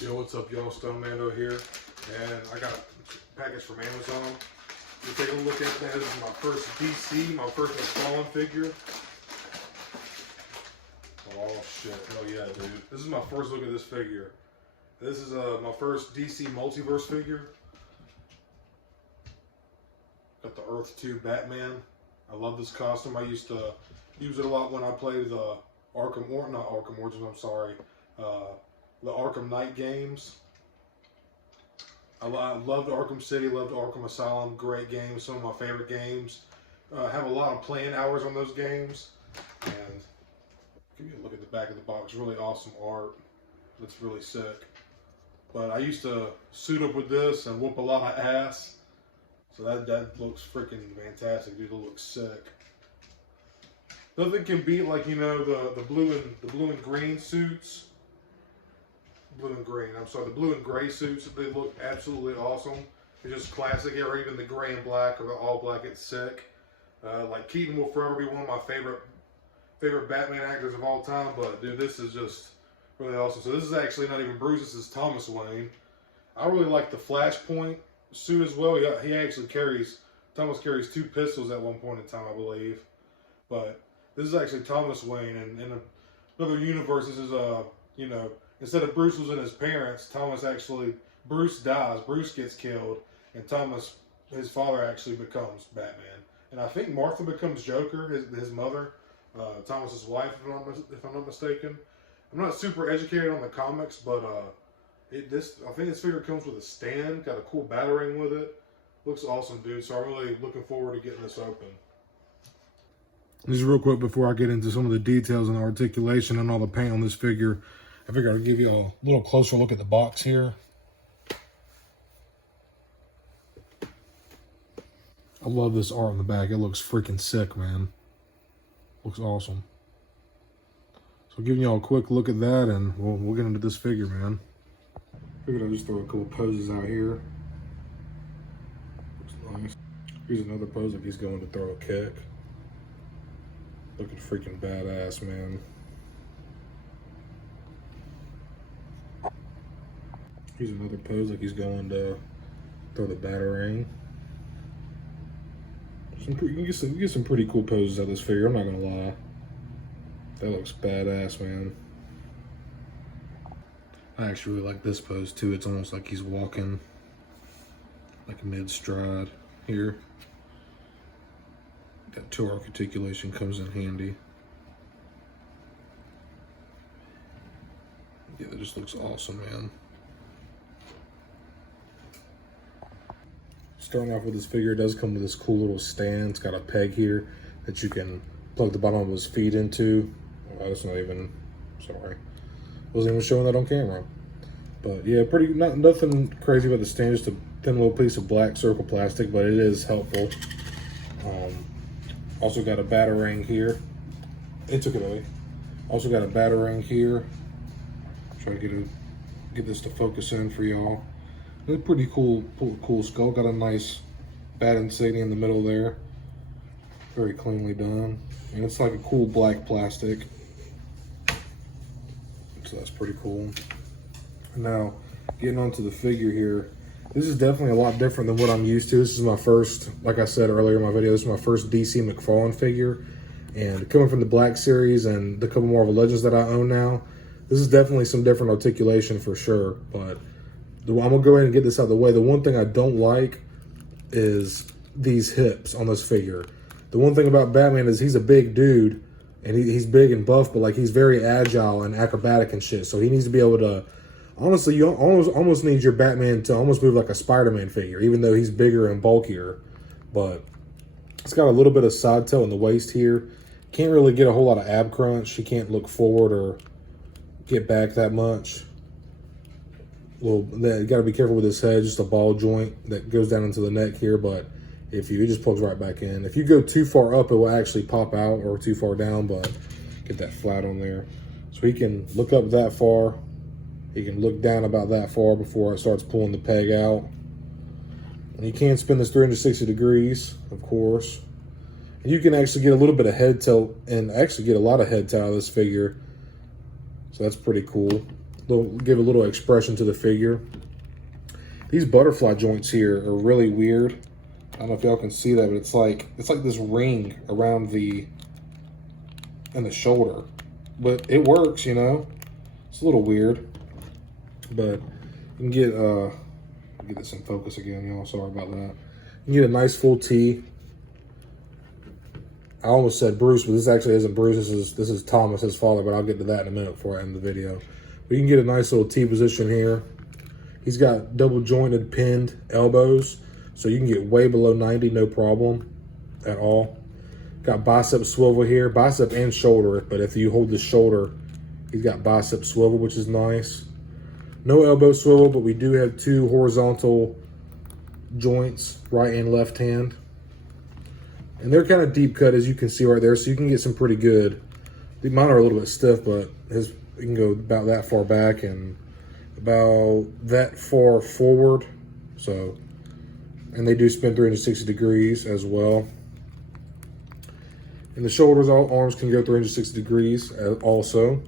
Yo, what's up, y'all? Stone Mando here, and I got a package from Amazon. You take a look at that. This is my first DC, my first Mcfarlane figure. Oh shit, hell yeah, dude. This is my first look at this figure. This is my first DC Multiverse figure. Got the Earth-2 Batman. I love this costume. I used to use it a lot when I played the the Arkham Knight games. I loved Arkham City, loved Arkham Asylum, great games, some of my favorite games. Have a lot of playing hours on those games. And give you a look at the back of the box, really awesome art. It's really sick. But I used to suit up with this and whoop a lot of ass. So that looks freaking fantastic, dude. It looks sick. Nothing can beat, like, you know, the blue and green suits. The blue and gray suits, they look absolutely awesome. It's just classic, or even the gray and black or the all black, it's sick. Like, Keaton will forever be one of my favorite Batman actors of all time, but dude, this is just really awesome. So this is actually not even Bruce, this is Thomas Wayne. I really like the Flashpoint suit as well. He actually Thomas carries 2 pistols at one point in time, I believe. But this is actually Thomas Wayne, and in another universe, this is you know, instead of Bruce losing his parents, Bruce dies, Bruce gets killed, and Thomas, his father, actually becomes Batman. And I think Martha becomes Joker, his mother, Thomas's wife, if I'm not mistaken. I'm not super educated on the comics, but I think this figure comes with a stand, got a cool batarang with it. Looks awesome, dude, so I'm really looking forward to getting this open. Just real quick before I get into some of the details and the articulation and all the paint on this figure, I figured I'd give you a little closer look at the box here. I love this art on the back. It looks freaking sick, man. Looks awesome. So giving y'all a quick look at that, and we'll get into this figure, man. Figured I'd just throw a couple poses out here. Looks nice. Here's another pose like he's going to throw a kick. Looking freaking badass, man. Here's another pose like he's going to throw the batarang. You can get some pretty cool poses out of this figure, I'm not gonna lie. That looks badass, man. I actually really like this pose too. It's almost like he's walking like mid-stride here. That toe articulation comes in handy. Yeah, that just looks awesome, man. Starting off with this figure, it does come with this cool little stand. It's got a peg here that you can plug the bottom of his feet into. Oh, that's not even, sorry. Wasn't even showing that on camera. But yeah, nothing crazy about the stand, just a thin little piece of black circle plastic, but it is helpful. Also got a batarang here. It took it away. Also got a batarang here. Try to get this to focus in for y'all. It's a pretty cool skull. Got a nice bat insignia in the middle there. Very cleanly done. And it's like a cool black plastic. So that's pretty cool. Now, getting onto the figure here. This is definitely a lot different than what I'm used to. This is my first, like I said earlier in my video, this is my first DC Mcfarlane figure. And coming from the Black Series and the couple more of the Legends that I own now, this is definitely some different articulation for sure. But I'm going to go ahead and get this out of the way. The one thing I don't like is these hips on this figure. The one thing about Batman is he's a big dude, and he's big and buff, but like he's very agile and acrobatic and shit. So he needs to be able to, honestly, you almost need your Batman to almost move like a Spider-Man figure, even though he's bigger and bulkier. But it's got a little bit of side tail in the waist here. Can't really get a whole lot of ab crunch. He can't look forward or get back that much. You got to be careful with his head, just a ball joint that goes down into the neck here, but it just plugs right back in. If you go too far up, it will actually pop out, or too far down, but get that flat on there. So he can look up that far. He can look down about that far before it starts pulling the peg out. And you can spin this 360 degrees, of course. And you can actually get a little bit of head tilt and actually get a lot of head tilt out of this figure. So that's pretty cool. they'll give a little expression to the figure. These butterfly joints here are really weird. I don't know if y'all can see that, but it's like this ring around the shoulder. But it works, you know. It's a little weird. But you can get this in focus again, y'all. Sorry about that. You can get a nice full tee. I almost said Bruce, but this actually isn't Bruce. This is Thomas, his father, but I'll get to that in a minute before I end the video. But you can get a nice little tee position here. He's got double jointed pinned elbows, so you can get way below 90, no problem at all. Got bicep swivel here, bicep and shoulder, but if you hold the shoulder, he's got bicep swivel, which is nice. No elbow swivel, but we do have 2 horizontal joints, right and left hand. And they're kind of deep cut, as you can see right there, so you can get some pretty good. Mine are a little bit stiff, but you can go about that far back and about that far forward. So, and they do spin 360 degrees as well. And the shoulders, all arms can go 360 degrees also.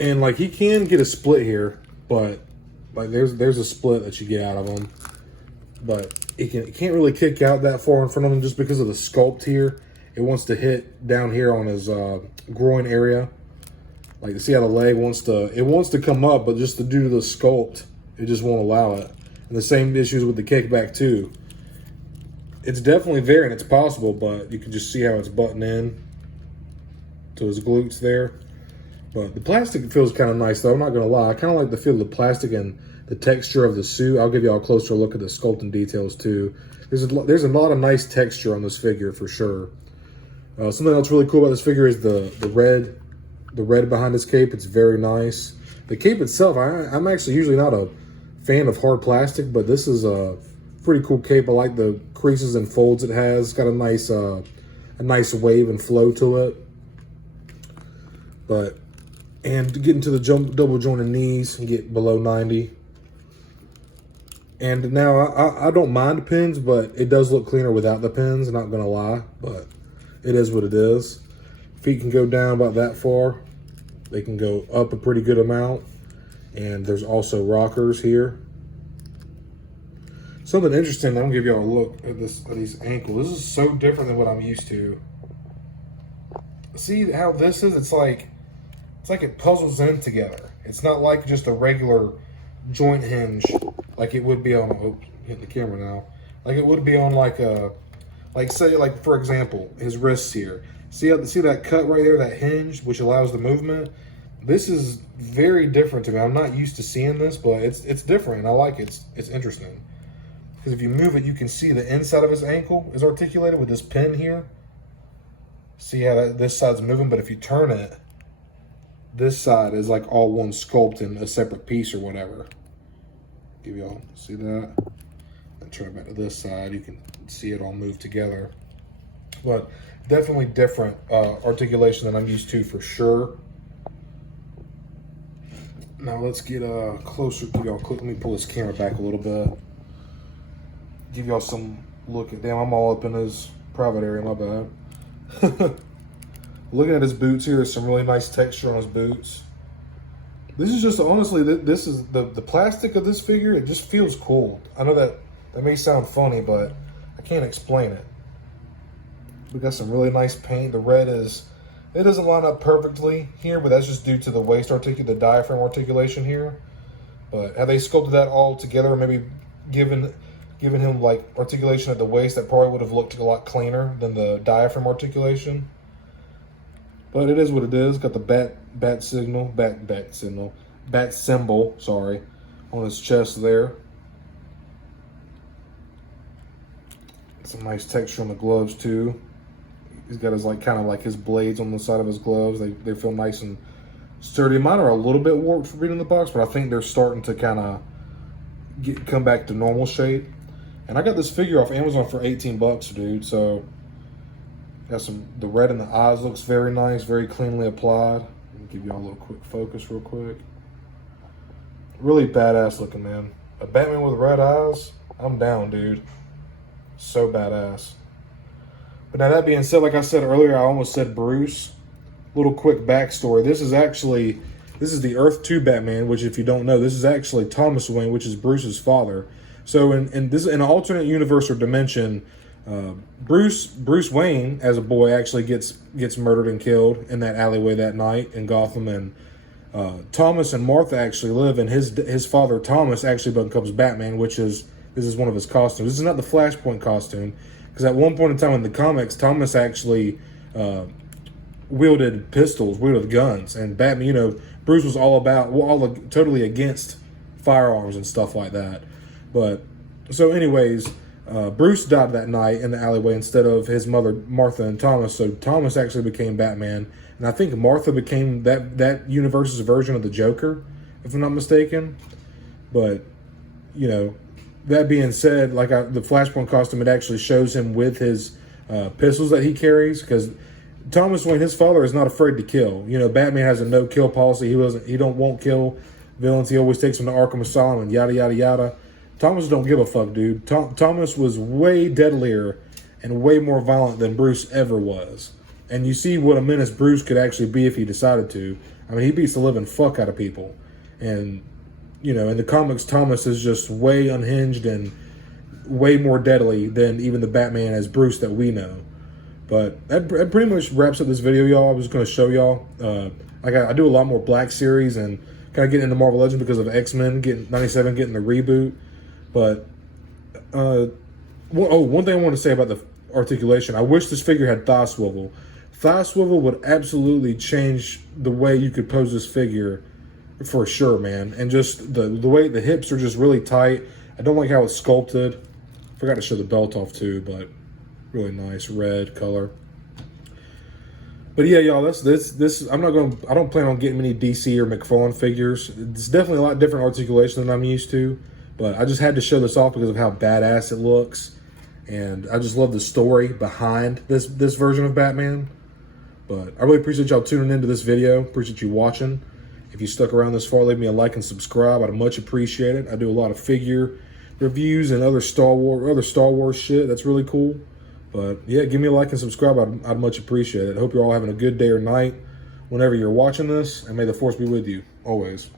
And like he can get a split here, but like there's a split that you get out of them. But it can't really kick out that far in front of him just because of the sculpt here. It wants to hit down here on his groin area. Like, you see how the leg wants to come up, but just due to the sculpt, it just won't allow it. And the same issues with the kickback too. It's definitely there and it's possible, but you can just see how it's buttoned in to his glutes there. But the plastic feels kind of nice though, I'm not gonna lie. I kind of like the feel of the plastic and the texture of the suit. I'll give y'all a closer look at the sculpting details too. There's a lot of nice texture on this figure for sure. Something else really cool about this figure is the red behind his cape. It's very nice. The cape itself, I'm actually usually not a fan of hard plastic, but this is a pretty cool cape. I like the creases and folds it has. It's got a nice wave and flow to it. And to get into the double jointed knees and get below 90. And now I don't mind pins, but it does look cleaner without the pins, not gonna lie, but it is what it is. Feet can go down about that far. They can go up a pretty good amount. And there's also rockers here. Something interesting, I'm gonna give y'all a look at these ankles. This is so different than what I'm used to. See how this is? It's like it puzzles in together. It's not like just a regular joint hinge like it would be on, oh, hit the camera now. Like it would be on like say for example, his wrists here. See that cut right there, that hinge, which allows the movement? This is very different to me. I'm not used to seeing this, but it's different and I like it. It's interesting. Because if you move it, you can see the inside of his ankle is articulated with this pin here. See how this side's moving, but if you turn it, this side is like all one sculpt in a separate piece or whatever. Give y'all, see that? And turn it back to this side, you can see it all move together. But definitely different articulation than I'm used to for sure. Now let's get closer, give y'all, let me pull this camera back a little bit. Give y'all some look at, damn, I'm all up in his private area, my bad. Looking at his boots here, there's some really nice texture on his boots. This is just, honestly, this is the plastic of this figure, it just feels cool. I know that may sound funny, but I can't explain it. We got some really nice paint. The red it doesn't line up perfectly here, but that's just due to the waist the diaphragm articulation here. But had they sculpted that all together, maybe given him like articulation at the waist, that probably would have looked a lot cleaner than the diaphragm articulation. But it is what it is. Got the bat symbol, sorry, on his chest there. Some nice texture on the gloves too. He's got his kind of like his blades on the side of his gloves. They feel nice and sturdy. Mine are a little bit warped for being in the box, but I think they're starting to kind of come back to normal shape. And I got this figure off Amazon for 18 bucks, dude. So got the red in the eyes looks very nice, very cleanly applied. Let me give y'all a little quick focus real quick. Really badass looking, man. A Batman with red eyes, I'm down, dude. So badass. But now that being said, like I said earlier, I almost said Bruce. Little quick backstory. This is actually This is the Earth-2 Batman, which, if you don't know, this is actually Thomas Wayne, which is Bruce's father. So in an alternate universe or dimension, Bruce Wayne as a boy actually gets murdered and killed in that alleyway that night in Gotham, and Thomas and Martha actually live, and his father Thomas actually becomes Batman, this is one of his costumes. This is not the Flashpoint costume, because at one point in time in the comics, Thomas actually wielded pistols, wielded guns, and Batman, Bruce was totally against firearms and stuff like that. But so anyways, Bruce died that night in the alleyway instead of his mother Martha and Thomas. So Thomas actually became Batman, and I think Martha became that universe's version of the Joker, if I'm not mistaken. But that being said, the Flashpoint costume, it actually shows him with his pistols that he carries, because Thomas Wayne, his father, is not afraid to kill. Batman has a no-kill policy. He won't kill villains. He always takes them to Arkham Asylum and yada yada yada. Thomas don't give a fuck, dude. Thomas was way deadlier and way more violent than Bruce ever was. And you see what a menace Bruce could actually be if he decided to. I mean, he beats the living fuck out of people. And, in the comics, Thomas is just way unhinged and way more deadly than even the Batman as Bruce that we know. But that pretty much wraps up this video, y'all. I was going to show y'all. I do a lot more Black series and kind of getting into Marvel Legends because of X-Men 97 getting the reboot. But one thing I want to say about the articulation, I wish this figure had thigh swivel. Thigh swivel would absolutely change the way you could pose this figure for sure, man. And just the way the hips are just really tight. I don't like how it's sculpted. Forgot to show the belt off too, but really nice red color. But yeah, y'all, this. I don't plan on getting many DC or Mcfarlane figures. It's definitely a lot different articulation than I'm used to. But I just had to show this off because of how badass it looks. And I just love the story behind this version of Batman. But I really appreciate y'all tuning into this video. Appreciate you watching. If you stuck around this far, leave me a like and subscribe. I'd much appreciate it. I do a lot of figure reviews and other Star Wars shit. That's really cool. But yeah, give me a like and subscribe. I'd much appreciate it. I hope you're all having a good day or night whenever you're watching this. And may the Force be with you, always.